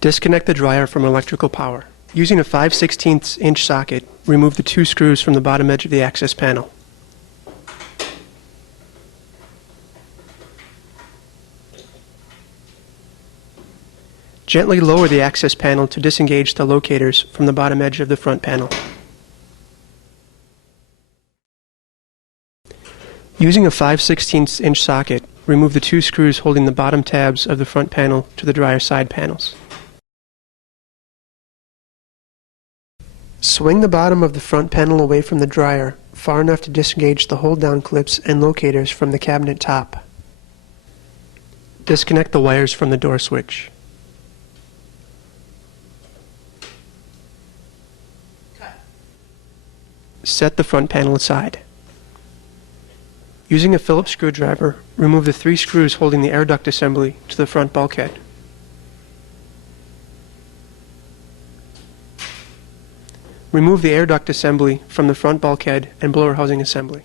Disconnect the dryer from electrical power. Using a 5/16 inch socket, remove the 2 screws from the bottom edge of the access panel. Gently lower the access panel to disengage the locators from the bottom edge of the front panel. Using a 5/16 inch socket, remove the 2 screws holding the bottom tabs of the front panel to the dryer side panels. Swing the bottom of the front panel away from the dryer far enough to disengage the hold-down clips and locators from the cabinet top. Disconnect the wires from the door switch. Set the front panel aside. Using a Phillips screwdriver, remove the 3 screws holding the air duct assembly to the front bulkhead. Remove the air duct assembly from the front bulkhead and blower housing assembly.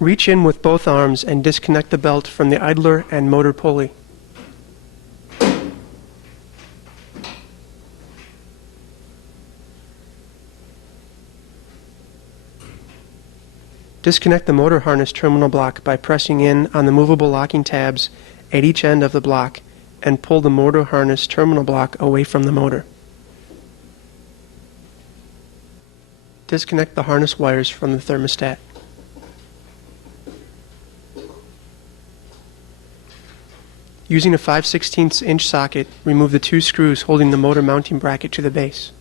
Reach in with both arms and disconnect the belt from the idler and motor pulley. Disconnect the motor harness terminal block by pressing in on the movable locking tabs at each end of the block and pull the motor harness terminal block away from the motor. Disconnect the harness wires from the thermostat. Using a 5/16 inch socket, remove the 2 screws holding the motor mounting bracket to the base.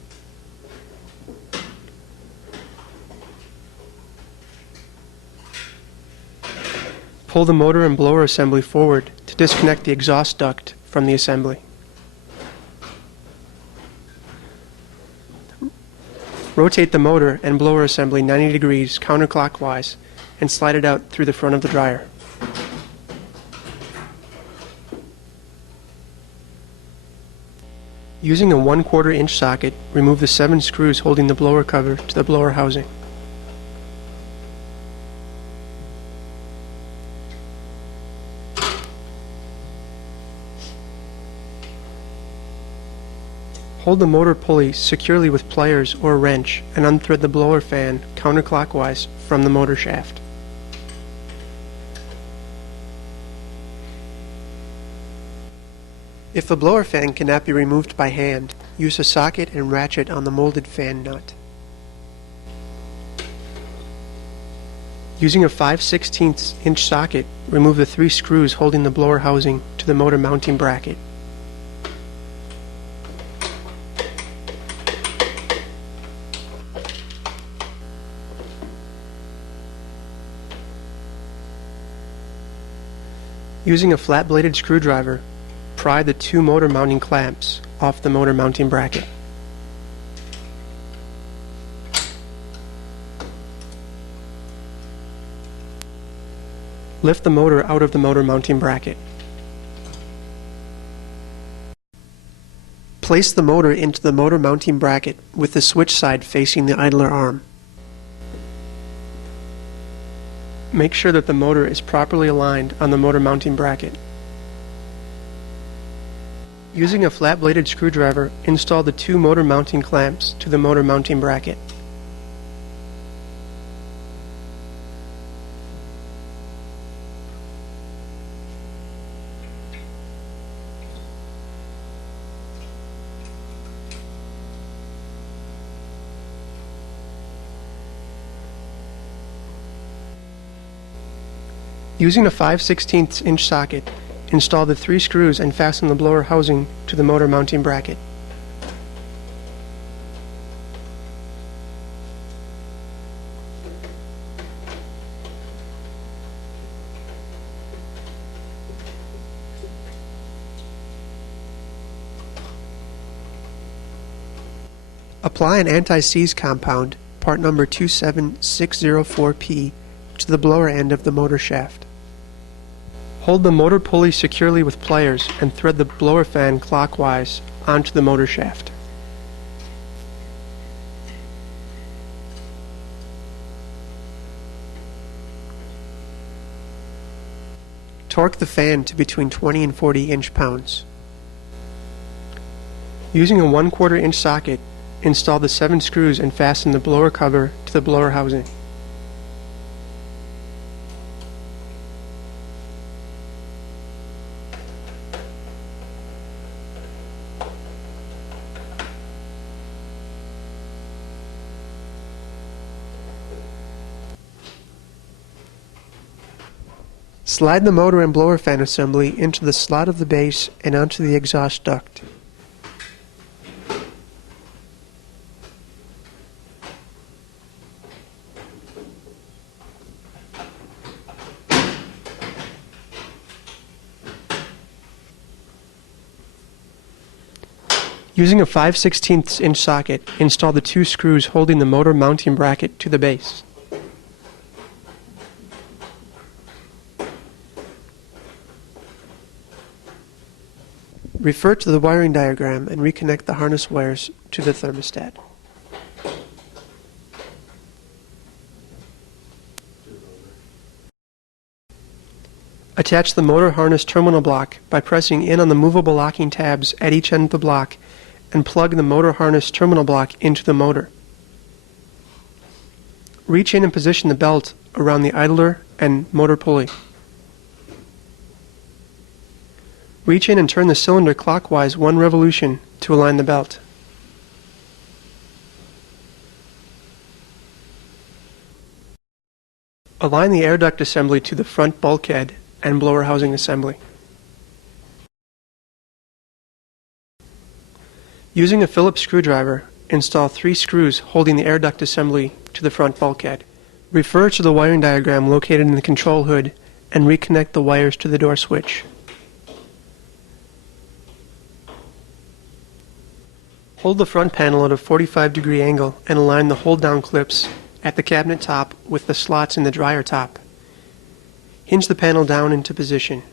Pull the motor and blower assembly forward to disconnect the exhaust duct from the assembly. Rotate the motor and blower assembly 90 degrees counterclockwise and slide it out through the front of the dryer. Using a 1/4 inch socket, remove the 7 screws holding the blower cover to the blower housing. Hold the motor pulley securely with pliers or a wrench and unthread the blower fan counterclockwise from the motor shaft. If the blower fan cannot be removed by hand, use a socket and ratchet on the molded fan nut. Using a 5/16 inch socket, remove the 3 screws holding the blower housing to the motor mounting bracket. Using a flat-bladed screwdriver, pry the 2 motor mounting clamps off the motor mounting bracket. Lift the motor out of the motor mounting bracket. Place the motor into the motor mounting bracket with the switch side facing the idler arm. Make sure that the motor is properly aligned on the motor mounting bracket. Using a flat-bladed screwdriver, install the 2 motor mounting clamps to the motor mounting bracket. Using a 5/16 inch socket, install the 3 screws and fasten the blower housing to the motor mounting bracket. Apply an anti-seize compound, part number 27604P, to the blower end of the motor shaft. Hold the motor pulley securely with pliers and thread the blower fan clockwise onto the motor shaft. Torque the fan to between 20 and 40 inch-pounds. Using a 1/4 inch socket, install the 7 screws and fasten the blower cover to the blower housing. Slide the motor and blower fan assembly into the slot of the base and onto the exhaust duct. Using a 5/16 inch socket, install the 2 screws holding the motor mounting bracket to the base. Refer to the wiring diagram and reconnect the harness wires to the thermostat. Attach the motor harness terminal block by pressing in on the movable locking tabs at each end of the block and plug the motor harness terminal block into the motor. Reach in and position the belt around the idler and motor pulley. Reach in and turn the cylinder clockwise 1 revolution to align the belt. Align the air duct assembly to the front bulkhead and blower housing assembly. Using a Phillips screwdriver, install 3 screws holding the air duct assembly to the front bulkhead. Refer to the wiring diagram located in the control hood and reconnect the wires to the door switch. Hold the front panel at a 45-degree angle and align the hold-down clips at the cabinet top with the slots in the dryer top. Hinge the panel down into position.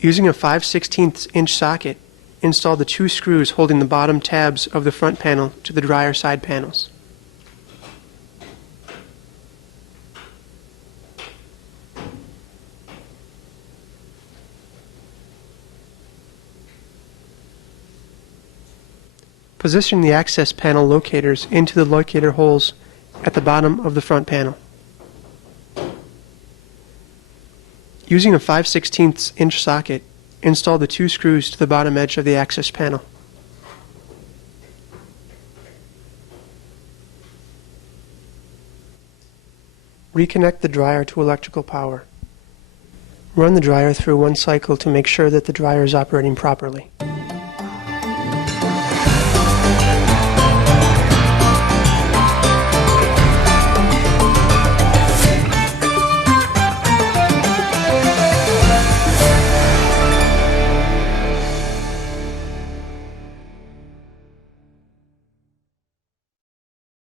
Using a 5/16 inch socket, install the 2 screws holding the bottom tabs of the front panel to the dryer side panels. Position the access panel locators into the locator holes at the bottom of the front panel. Using a 5/16 inch socket, install the 2 screws to the bottom edge of the access panel. Reconnect the dryer to electrical power. Run the dryer through 1 cycle to make sure that the dryer is operating properly.